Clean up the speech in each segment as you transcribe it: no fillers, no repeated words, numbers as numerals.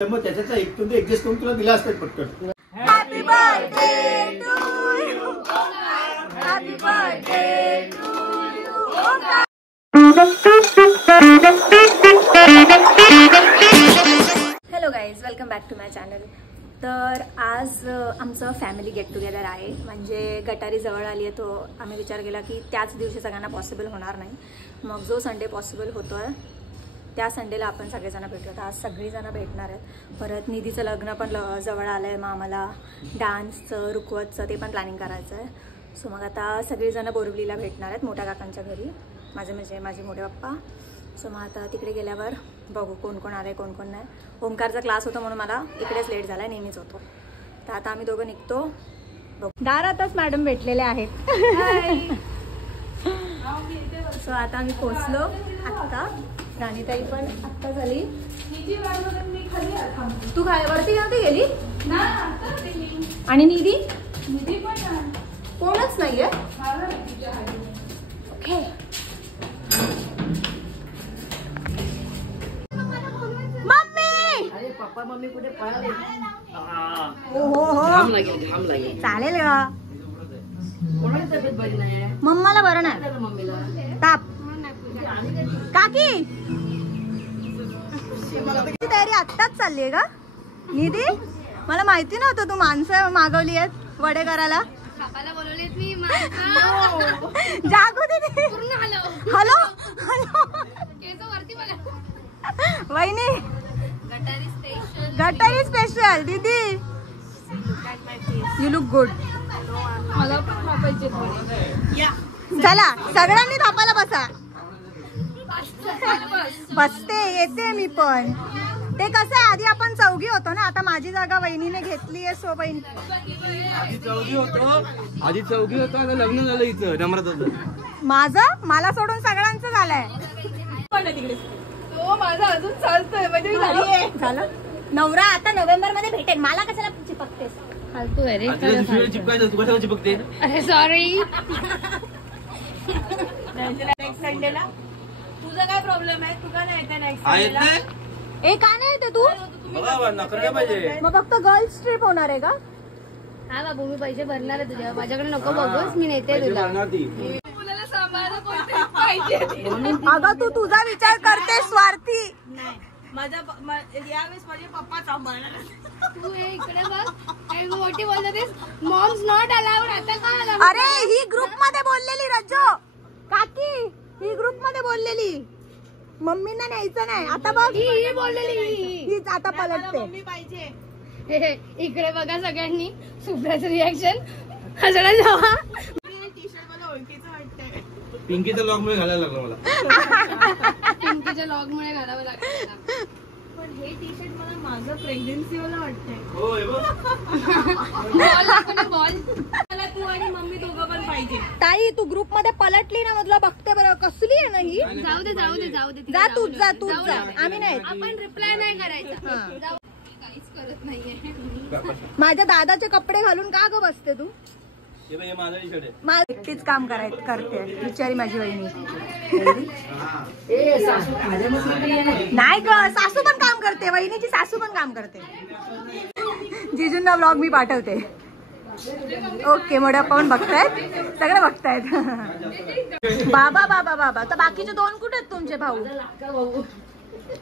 मग त्याच्यात एक तुम्ही ऍडजस्ट करून तुला दिला असतात पटकन. Happy birthday to you, happy birthday to you. Hello guys, welcome back to my channel. तर आज आमचं फॅमिली गेट टुगेदर आहे. म्हणजे गटारी जवळ आली आहे, तो आम्ही विचार केला की त्याच दिवशी सगळ्यांना पॉसिबल होणार नाही. मग जो संडे पॉसिबल होतो आहे त्या संडेला आपण सगळेजण भेटतो. आज सगळीजणं भेटणार आहेत. परत निधीचं लग्न पण जवळ आलं आहे, मग आम्हाला डान्सचं रुखवतचं ते पण प्लॅनिंग करायचं आहे. सो मग आता सगळीजणं बोरिवलीला भेटणार आहेत मोठ्या काकांच्या घरी, माझे मोठे पप्पा. सो मग आता तिकडे गेल्यावर बघू कोण कोण आलं आहे कोण कोण नाही. ओमकारचा क्लास होता म्हणून मला इकडेच लेट झाला आहे, नेहमीच होतो. तर आता आम्ही दोघं निघतो. बघू दारातच मॅडम भेटलेले आहेत. सो आता आम्ही पोचलो. आत्ता राणीताई पण आत्ता झाली. तू काय वरती नव्हती गेली आणि निधी कोणच नाहीये. Okay mummy. अरे पप्पा मम्मी कुठे पळाले? हो हो चालेल ग. कोणाची तब्येत बरी नाही? मम्माला बरं नाही, मम्मीला ताप. काकी तयारी आत्ताच चालली आहे का निधी? मला माहिती नव्हतं तू माणसं मागवली आहेत वडे करायला. जागो दीदी. हॅलो हॅलो वहिनी, गटारी स्पेशल. दीदी यू लुक गुड. चला सगळ्यांनी थापायला बसा. बसते येते मी पण. ते कसं आहे, आधी आपण चौघी होतो ना, आता माझी जागा वहिनीने घेतली आहे. सो बहीण आधी चौघी होतो आता लग्न झालं इथं नम्रताचं. माझं मला सोडून सगळ्यांचं झालंय. तिकडे तो माझा अजून चालतोय म्हणजे झालं. नवरा आता नोव्हेंबर मध्ये भेटेल. मला कशाला चिपकतेस? फालतू आहे रे. चिपकायचं तू कशाला चिपकते? अरे सॉरी. नेक्स्ट संडेला तुझा काय प्रॉब्लेम आहे? तू का नाही येते नेक्स्ट संडेला? ए का नाही येते तू? बघा नखरे पाहिजे. मग फक्त गर्ल्स ट्रिप होणार आहे का? हा बाबू मी पैसे भरणार आहे तुझ्या. माझ्याकडे नको बघूस, मी नेते तुला. अगं तू तुझा विचार करते स्वार्थी. माझ्या यावेळेस माझे पप्पा सांभाळणार. तू हे इकडे बघ, मोठी बोलतेस मॉम्स नॉट अलाउड. आता का अलाउड? अरे ही ग्रुप मध्ये बोललेली रज्जो काकी, ही ग्रुप मध्ये बोललेली मम्मींना न्यायचं नाही. आता बघ ही बोललेली हीच आता पलटते. मम्मी पाहिजे. हे इकडे बघा सगळ्यांनी सुप्राचं रिॲक्शन. हसण्यात जावा. टी शर्ट मला ओळखीचं वाटतंय. पिंकीचा लॉक मुळे घालायला लागला मला. पिंकीच्या लॉग मुळे घालावं लागतं. पण हे टी शर्ट मला माझं प्रेग्नन्सी वाला वाटतंय. होय बॉल मला तू आणि मम्मी दोघं पण पाहिजे. ताई तू ग्रुप मध्ये पलटली ना, मधला बघते बरं कसली आहे ना ही. जाऊ दे जाऊ दे जाऊ दे. जा तूच जा तूच जा, आम्ही नाही. आपण रिप्लाय नाही करायचा. जाऊ. काहीच करत नाहीये. माझ्या दादाचे कपडे घालून का ग बसते तू? हे माझा टी शर्ट आहे. मला एकटीच काम करते बिचारी माझी वहिनी. नाही ग, सासू पण काम करते. वहिनीची सासू पण काम करते. जिजूंना ब्लॉग मी पाठवते. ओके मोठ्या पण बघतायत, सगळे बघतायत. बाबा बाबा बाबा. तर बाकीचे दोन कुठे आहेत तुमचे भाऊ?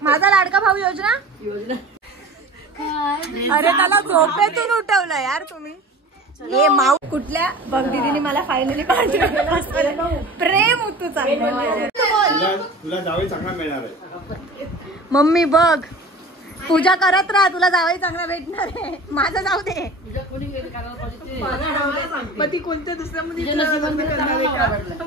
माझा लाडका भाऊ योजना. अरे त्याला झोपेतून उठवलं यार तुम्ही. हे माऊ कुठल्या बघ. दीदीने मला फायनली पाठवलं. प्रेम होतो चांगलं. तुला जावई चांगला मिळणार आहे. मम्मी बघ, पूजा करत राहा, तुला जावई चांगला भेटणार आहे. माझं जाऊ दे. मग ती कोणत्या दुसऱ्या मध्ये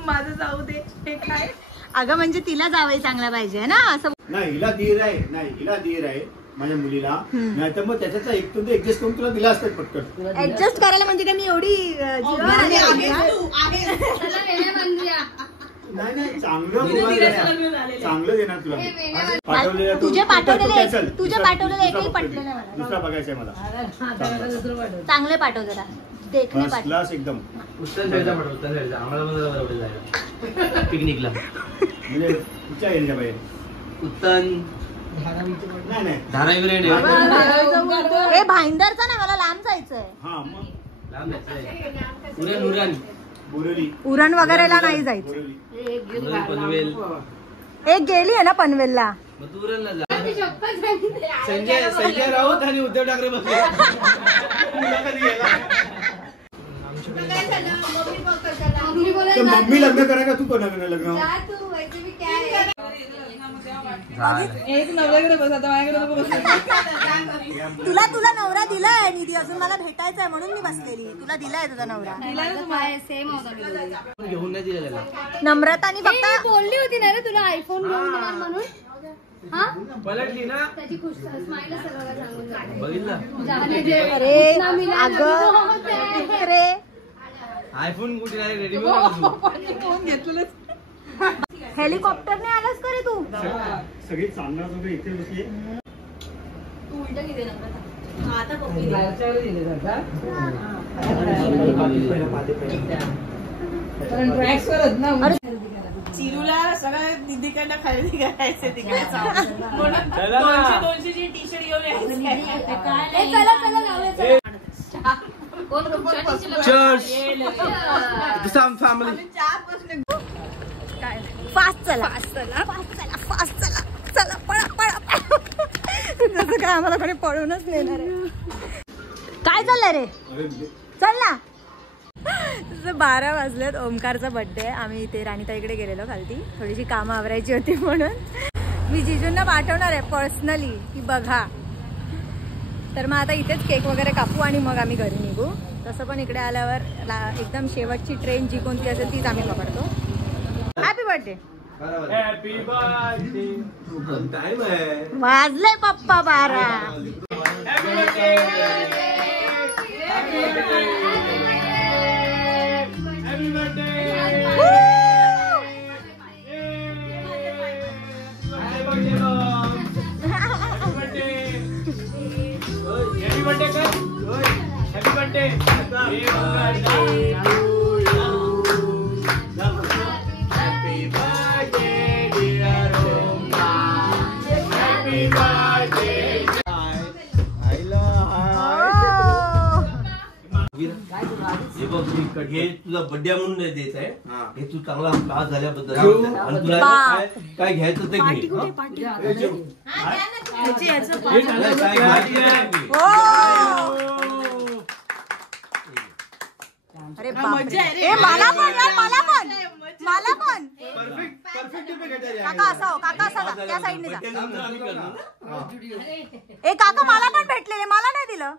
माझं जाऊ दे. हे काय अगं म्हणजे तिला जावई चांगला पाहिजे ना असं. नाही हिला धीर आहे, नाही हिला धीर आहे माझ्या मुलीला. नाही तर मग त्याच्यात एक तुम्ही ऍडजस्ट करून तुला दिला असतात पटकन. ऍडजस्ट करायला म्हणजे काय मी एवढी जीवावर आली आहे का? चला वेण्या बांधूया. नाही चांगलं चांगलं देणार तुला. तुझे पाठवलेले एकही पटले नाही मला. दुसरा बघायचंय मला. चांगले पाठव जरा. देखणे पाठव क्लास एकदम उत्तन साईडचा उत्तन साईडचा आम्हाला पिकनिकला म्हणजे कुठच्या एरिया बाहेर? उत्तन नाही नाही धारावी रेड ए भाईंदरचा नाही, मला लांब जायचंय. हा मग लांब जायचंय. उरण उरण बोरली उरण वगैरेला नाही जायचं. बोरली उरण पनवेल. एक गेली आहे ना पनवेलला. मग तू उरणला जा. ती शपथ सांगितली. संजय राऊत आणि उद्धव ठाकरे बसले. तुला कधी गेला? काय झालं? मम्मी बोला तर मम्मी लग्न करा का तू कोणा लग्न? जा तू वैसे मी काय एक नवऱ्याकडे बस आता माझ्याकडे नको बसू. तुला नवरा दिलाय निधी, अजून मला भेटायचंय म्हणून मी बसलेली. तुला दिलाय तुझा नवरा. सेम होता मी दोघी. घेऊन नाही दिलेला. नम्रतानी फक्त मी बोलली होती ना रे तुला आयफोन घेऊन देणार म्हणून. हा पलटली ना. त्याची खुश स्माईल सगळं सांगून जाते. बघितलं अरे अगं रे आयफोन कुठे नाही रेडी. फोन घेतलेलं. हेलिकॉप्टरने आलास का रे तू? सगळी चांगला वगैरे इथे बसली. चिरूला सगळं दिदीकडनं खरेदी करायचं तिकडे जाऊन. म्हणून 200ची टी शर्ट घेऊन यायचं. चला चला जाऊया चला. फॅमिली. फास्ट चला पळा जसं काय आम्हाला कोणी पळूनच नेणार आहे. काय चाललंय रे? चल ना. 12 वाजलेत. ओमकारचा बर्थडे. आम्ही इथे राणीताईकडे गेलेलो खालती. थोडीशी कामं आवरायची होती म्हणून मी जिजूंना पाठवणार आहे पर्सनली की बघा. तर मग आता इथेच केक वगैरे कापू आणि मग आम्ही घरी निघू. तसं पण इकडे आल्यावर एकदम शेवटची ट्रेन जी कोणती असेल तीच आम्ही पकडतो. Happy birthday. Happy birthday. Time आहे. वाजले पप्पा 12. Happy birthday. Happy birthday. Happy birthday कर. Happy birthday. हे तुला बड्डे म्हणून नाही देत आहे. हे तू चांगला पास झाल्याबद्दल. आणि तुला काय घ्यायचं ते घे. अरे मजा आहे. मला पण काका असा हो. काका असा जा. त्या साईडने जा. ए काका मला पण भेटलेले, मला नाही दिलं.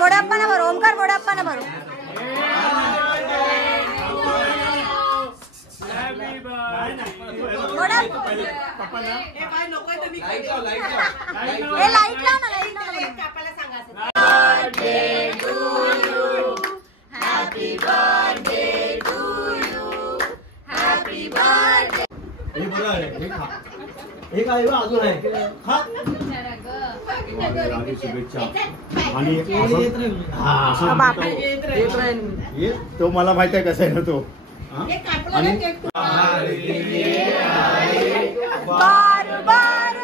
मोडाप्पाना बरो ओमकार मोडाप्पाना बरो. लाईट लाव ना. Happy birthday to you. Happy birthday. हे बरं आहे. हे खा. हे काय अजून आहे खा. शुभेच्छा. आणि तो मला माहित आहे कसा आहे ना तो. बार बार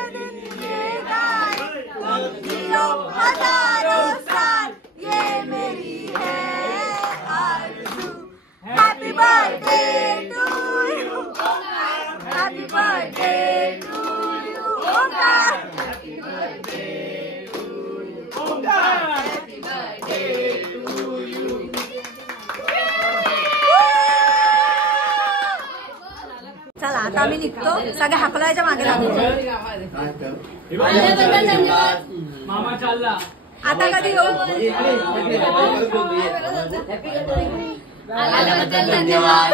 हजारों साल ये मेरी है आरज़ू. Happy birthday to you. Happy birthday to you. Happy birthday to you. Happy birthday to you. चला आता आम्ही निघतो. सगळ्या हकलाच्या मागे लागलो. मामा चालला. आता कधी येऊ? धन्यवाद.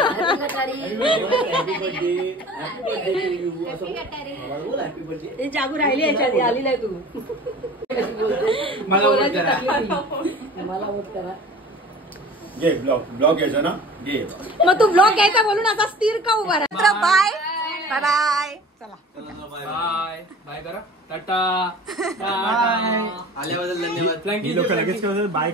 जागू राहिली याच्या आधी आली नाही तू. मला वोट करा. मला वोट करा. घे ब्लॉग घ्यायचा ना घे. मग तू ब्लॉग घ्यायचा बोलून आता स्थिर का उभा राहा. Bye bye bye. चला बाय बाय करा. टाटा. आल्याबद्दल धन्यवाद. लोक लगेच बाय